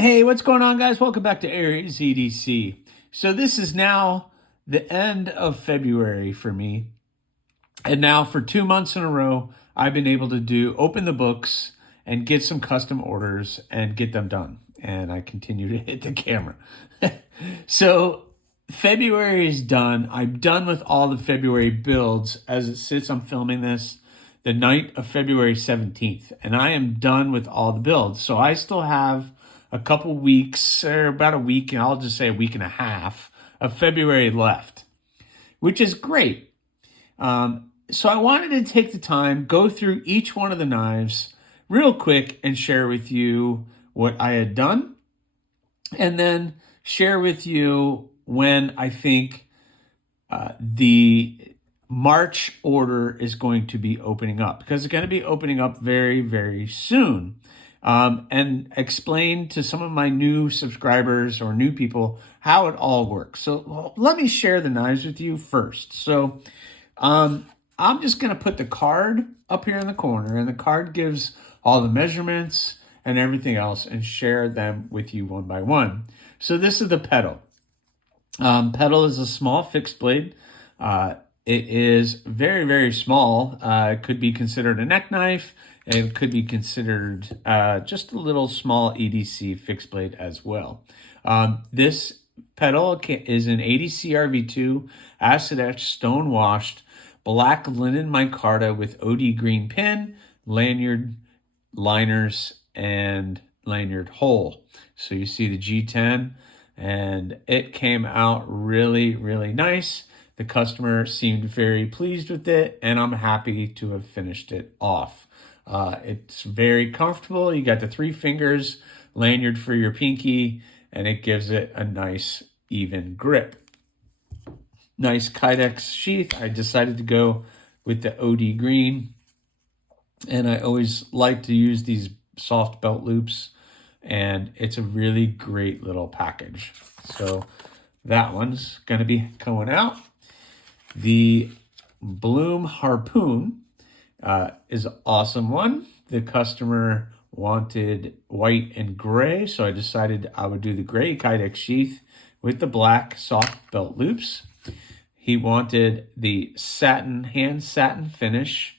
Hey, what's going on, guys? Welcome back to Aries EDC. So this is now the end of February for me. And now for 2 months in a row, I've been able to open the books and get some custom orders and get them done. And I continue to hit the camera. So February is done. I'm done with all the February builds. As it sits, I'm filming this the night of February 17th. And I am done with all the builds. So I still have a couple weeks, or about a week, and I'll just say a week and a half of February left, which is great. So I wanted to take the time, go through each one of the knives real quick and share with you what I had done, and then share with you when I think the March order is going to be opening up, because it's going to be opening up very, very soon. And explain to some of my new subscribers or new people how it all works. So let me share the knives with you first. So I'm just going to put the card up here in the corner, and the card gives all the measurements and everything else, and share them with you one by one. So this is the pedal. Pedal is a small fixed blade. It is very, very small. It could be considered a neck knife. It could be considered just a little small EDC fixed blade as well. This pedal is an 80 CRV2 acid etched stone washed black linen micarta with OD green pin, lanyard, liners, and lanyard hole. So you see the G10, and it came out really, really nice. The customer seemed very pleased with it, and I'm happy to have finished it off. It's very comfortable. You got the 3 fingers lanyard for your pinky, and it gives it a nice even grip. Nice Kydex sheath. I decided to go with the OD green, and I always like to use these soft belt loops, and it's a really great little package. So that one's going to be going out. The Bloom Harpoon is an awesome one. The customer wanted white and gray, so I decided I would do the gray Kydex sheath with the black soft belt loops. He wanted the hand satin finish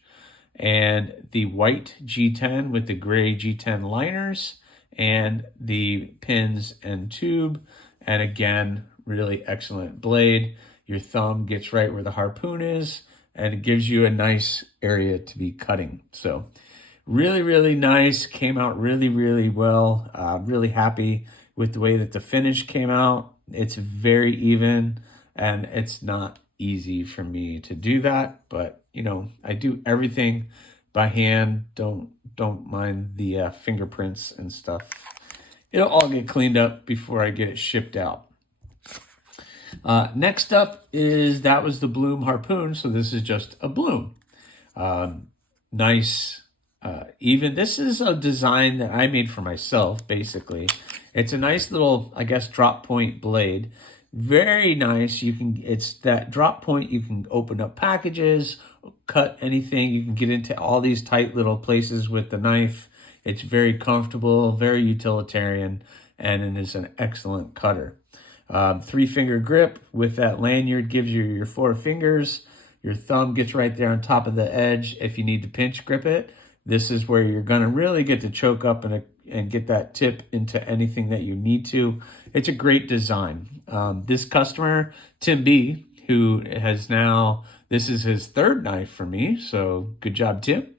and the white G10 with the gray G10 liners and the pins and tube. And again, really excellent blade. Your thumb gets right where the harpoon is, and it gives you a nice area to be cutting. So really, really nice. Came out really, really well. Really happy with the way that the finish came out. It's very even, and it's not easy for me to do that, but you know, I do everything by hand. Don't mind the fingerprints and stuff. It'll all get cleaned up before I get it shipped out. Next up that was the Bloom Harpoon. So this is just a Bloom. Nice, even. This is a design that I made for myself, basically. It's a nice little, I guess, drop point blade. Very nice. It's that drop point. You can open up packages, cut anything. You can get into all these tight little places with the knife. It's very comfortable, very utilitarian, and it is an excellent cutter. 3-finger grip with that lanyard gives you your 4 fingers. Your thumb gets right there on top of the edge. If you need to pinch grip it, this is where you're going to really get to choke up and get that tip into anything that you need to. It's a great design. This customer, Tim B, who has now, this is his 3rd knife for me, so good job, Tim.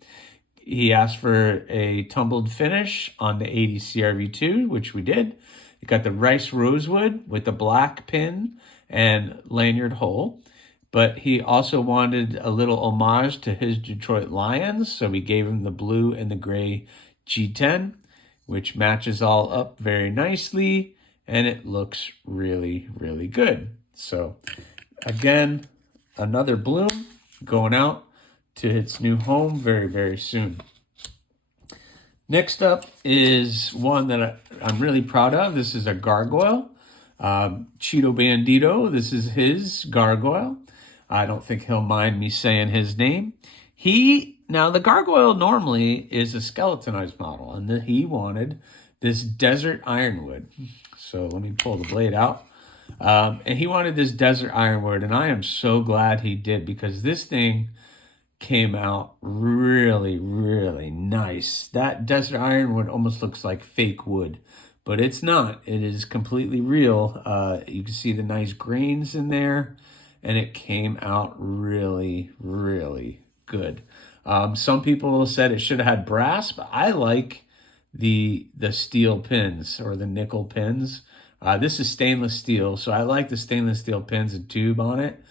He asked for a tumbled finish on the 80 CRV2, which we did. You got the rice rosewood with the black pin and lanyard hole. But he also wanted a little homage to his Detroit Lions, so we gave him the blue and the gray G10, which matches all up very nicely, and it looks really, really good. So again, another Bloom going out to its new home very, very soon. Next up is one that I'm really proud of. This is a Gargoyle. Cheeto Bandito, this is his Gargoyle. I don't think he'll mind me saying his name. Now the Gargoyle normally is a skeletonized model, and he wanted this desert ironwood. So let me pull the blade out. And he wanted this desert ironwood, and I am so glad he did, because this thing came out really, really nice. That desert ironwood almost looks like fake wood, but it's not. It is completely real. You can see the nice grains in there, and it came out really, really good. Some people said it should have had brass, but I like the steel pins or the nickel pins. This is stainless steel, so I like the stainless steel pins and tube on it.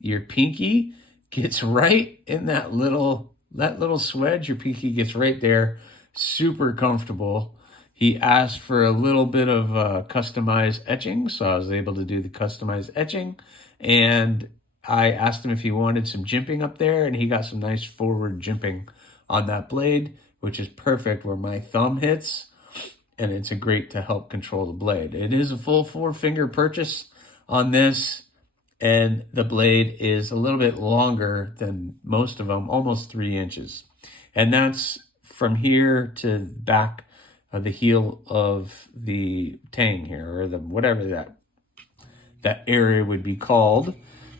Your pinky gets right in that little swedge. Your pinky gets right there, super comfortable. He asked for a little bit of customized etching, so I was able to do the customized etching. And I asked him if he wanted some jimping up there, and he got some nice forward jimping on that blade, which is perfect where my thumb hits, and it's a great to help control the blade. It is a full 4-finger purchase on this, and the blade is a little bit longer than most of them, almost 3 inches. And that's from here to back of the heel of the tang here, or the whatever that area would be called.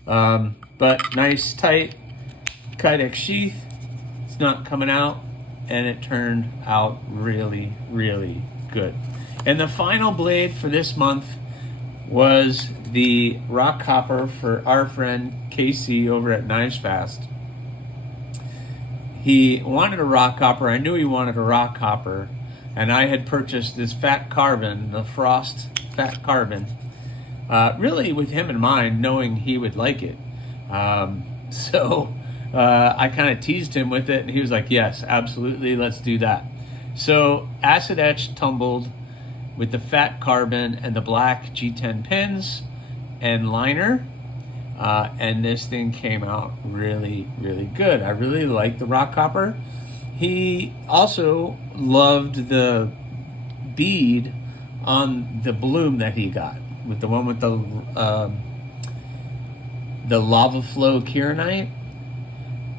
But nice tight Kydex sheath. It's not coming out, and it turned out really, really good. And the final blade for this month was the rock hopper for our friend Casey over at Knives Fast. He wanted a rock hopper. I knew he wanted a rock hopper, and I had purchased this fat carbon, the Frost fat carbon, really with him in mind, knowing he would like it. So I kind of teased him with it, and he was like, yes, absolutely, let's do that. So acid etch tumbled with the fat carbon and the black G10 pins and liner. And this thing came out really, really good. I really like the rock hopper. He also loved the bead on the bloom that he got, with the one with the lava flow kieranite.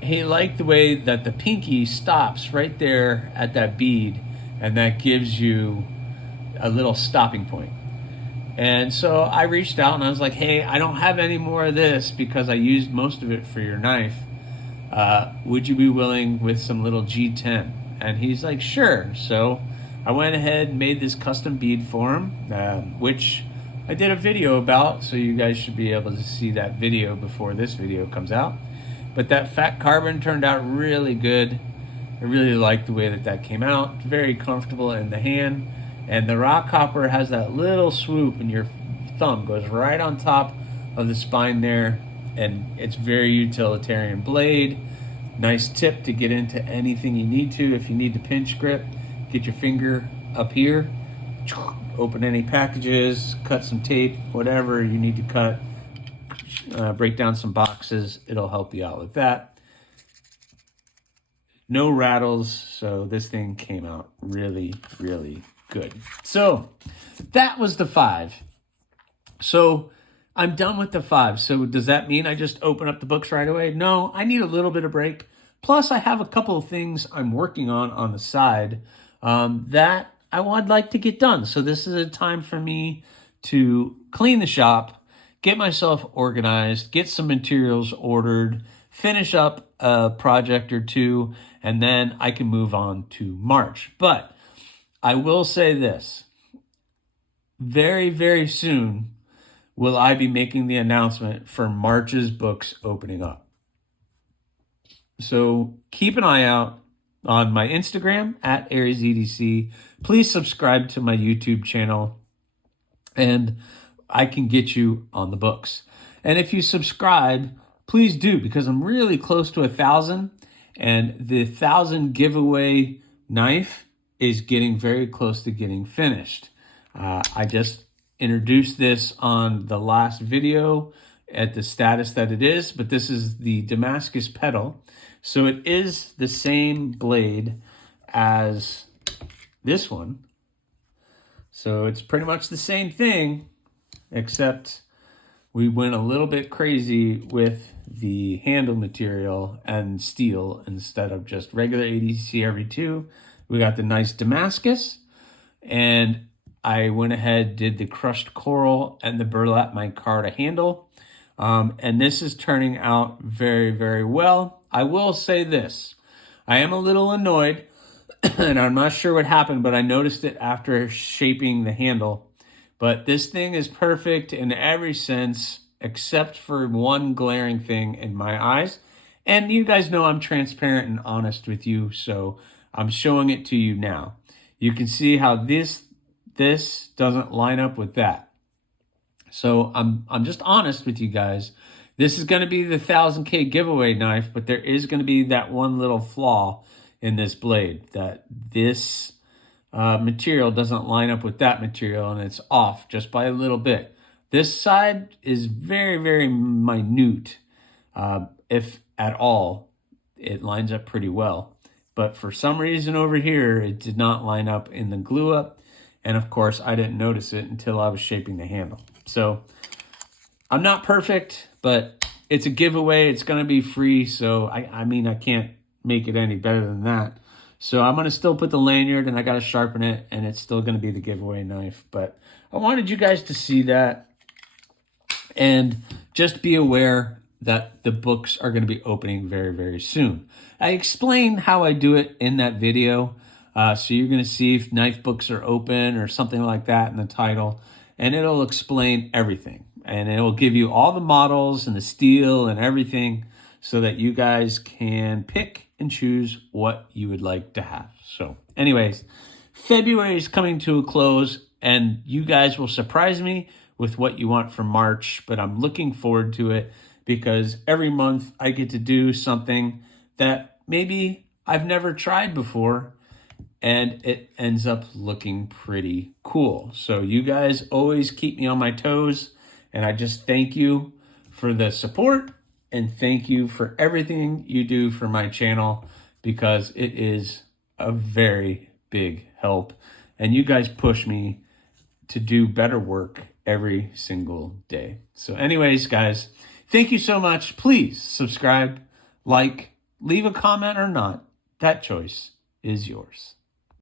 He liked the way that the pinky stops right there at that bead, and that gives you a little stopping point. And so I reached out and I was like, hey, I don't have any more of this because I used most of it for your knife. Would you be willing with some little G10? And he's like, sure. So I went ahead and made this custom bead for him, which I did a video about, so you guys should be able to see that video before this video comes out. But that fat carbon turned out really good. I really like the way that came out. Very comfortable in the hand. And the rock hopper has that little swoop, and your thumb goes right on top of the spine there. And it's very utilitarian blade. Nice tip to get into anything you need to. If you need to pinch grip, get your finger up here, open any packages, cut some tape, whatever you need to cut. Break down some boxes. It'll help you out with that. No rattles, so this thing came out really, really good. So that was the 5. So I'm done with the 5. So does that mean I just open up the books right away? No, I need a little bit of break. Plus, I have a couple of things I'm working on the side that I would like to get done. So this is a time for me to clean the shop, get myself organized, get some materials ordered, finish up a project or two, and then I can move on to March. But I will say this, very, very soon will I be making the announcement for March's books opening up. So keep an eye out on my Instagram at AriesEDC. Please subscribe to my YouTube channel, and I can get you on the books. And if you subscribe, please do, because I'm really close to 1,000, and the 1,000 giveaway knife is getting very close to getting finished. I just introduced this on the last video at the status that it is, but this is the Damascus pedal. So it is the same blade as this one. So it's pretty much the same thing, except we went a little bit crazy with the handle material and steel instead of just regular ADC every 2. We got the nice Damascus, and I went ahead, did the crushed coral and the burlap micarta handle. And this is turning out very, very well. I will say this. I am a little annoyed, and I'm not sure what happened, but I noticed it after shaping the handle. But this thing is perfect in every sense, except for one glaring thing in my eyes. And you guys know I'm transparent and honest with you, so I'm showing it to you now. You can see how this doesn't line up with that. So I'm just honest with you guys. This is going to be the 1000K giveaway knife, but there is going to be that one little flaw in this blade, that this material doesn't line up with that material, and it's off just by a little bit. This side is very, very minute, if at all. It lines up pretty well. But for some reason over here, it did not line up in the glue up. And of course, I didn't notice it until I was shaping the handle. So I'm not perfect, but it's a giveaway. It's going to be free. So I mean, I can't make it any better than that. So I'm going to still put the lanyard, and I got to sharpen it, and it's still going to be the giveaway knife. But I wanted you guys to see that, and just be aware that the books are going to be opening very, very soon. I explained how I do it in that video. So you're going to see if knife books are open or something like that in the title, and it'll explain everything. And it will give you all the models and the steel and everything so that you guys can pick and choose what you would like to have. So anyways, February is coming to a close, and you guys will surprise me with what you want for March, but I'm looking forward to it because every month I get to do something that maybe I've never tried before, and it ends up looking pretty cool. So you guys always keep me on my toes, and I just thank you for the support, and thank you for everything you do for my channel, because it is a very big help, and you guys push me to do better work every single day. So anyways, guys, thank you so much. Please subscribe, like, leave a comment or not. That choice is yours.